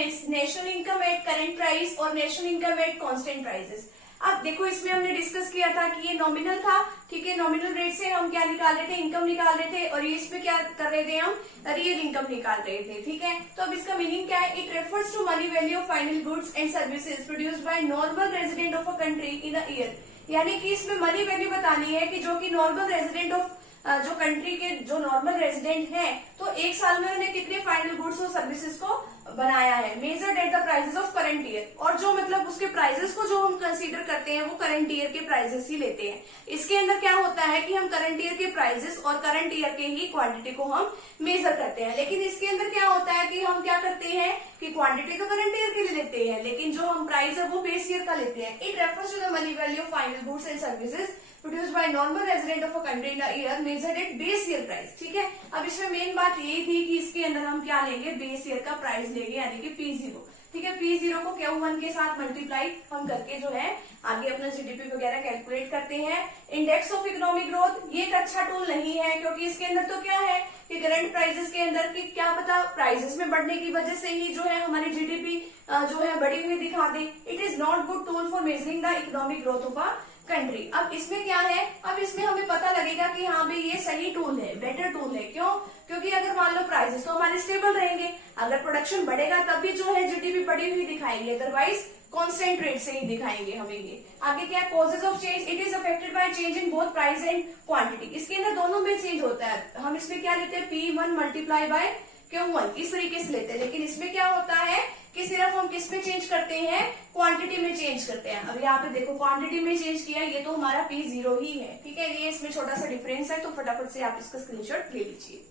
Difference national income at current price और national income at constant prices. अब देखो इसमें हमने डिस्कस किया था कि ये नॉमिनल था, ठीक है, नॉमिनल रेट से हम क्या निकाल रहे थे, इनकम निकाल रहे थे, और ये इसमें क्या कर रहे थे, हम रियल इनकम निकाल रहे थे, ठीक है। तो अब इसका मीनिंग क्या है, it refers to money value of final goods and services produced by normal resident of a country in a year. यानी कि इसमें मनी वैल्यू बतानी है कि जो कि नॉर्मल रेजिडेंट ऑफ जो कंट्री के जो नॉर्मल रेजिडेंट हैं, तो एक साल में उन्हें कितने फाइनल गुड्स और सर्विसेज को बनाया है, measured at the prices of current year. और जो मतलब उसके प्राइसेस को जो हम कंसीडर करते हैं वो करंट ईयर के प्राइसेस ही लेते हैं। इसके अंदर क्या होता है कि हम करंट ईयर के प्राइसेस और करंट ईयर के ही क्वांटिटी को हम मेजर करते हैं। लेकिन इसके अंदर क्या होता है कि हम क्या करते हैं कि क्वांटिटी तो करंट ईयर के लिए लेते हैं, लेकिन जो हम प्राइस है वो बेस ईयर का लेते हैं। It refers to the money value of final goods and services produced by normal resident of a country in a year measured at base year price, ठीक है। अब इसमें मेन बात यही थी कि इसके अंदर हम क्या लेंगे, बेस ईयर का प्राइस लेंगे, यानी कि P0, ठीक है। P0 को Q1 के साथ मल्टीप्लाई हम करके जो है आगे अपना जीडीपी वगैरह कैलकुलेट करते हैं। इंडेक्स ऑफ इकोनॉमिक ग्रोथ ये एक अच्छा टूल नहीं है, क्योंकि इसके अंदर तो क्या है कि करंट प्राइसेस के अंदर कि क्या पता प्राइसेस में बढ़ने की वजह से ही जो है हमारी जीडीपी जो है बढ़ी हुई दिखा दे। It is not good tool for measuring the economic growth of a country. अब इसमें क्या है, अब इसमें हमें पता लगेगा कि हाँ भाई ये सही टूल है, बेटर टूल है। क्यों? क्योंकि अगर मान लो प्राइसेस तो हमारे स्टेबल रहेंगे, अगर प्रोडक्शन बढ़ेगा तब भी जो है जीडीपी बढ़ी हुई दिखाएंगे, अदरवाइज कांस्टेंट रेट से ही दिखाएंगे हमें ये। आगे क्या, causes of change, it is affected by change in both price and quantity. इसके अंदर दोनों में चेंज होता है। हम इसमें क्या लेते हैं, P1 मल्टीप्लाई बाय Q1, इस तरीके से लेते हैं। लेकिन इसमें क्या होता है कि सिर्फ हम किस में चेंज करते हैं, क्वांटिटी में चेंज करते हैं। अब यहाँ पे देखो क्वांटिटी में चेंज किया, ये तो हमारा P0 ही है, ठीक है। ये इसमें छोटा सा डिफरेंस है, तो फटाफट से आप इसका स्क्रीनशॉट ले लीजिए।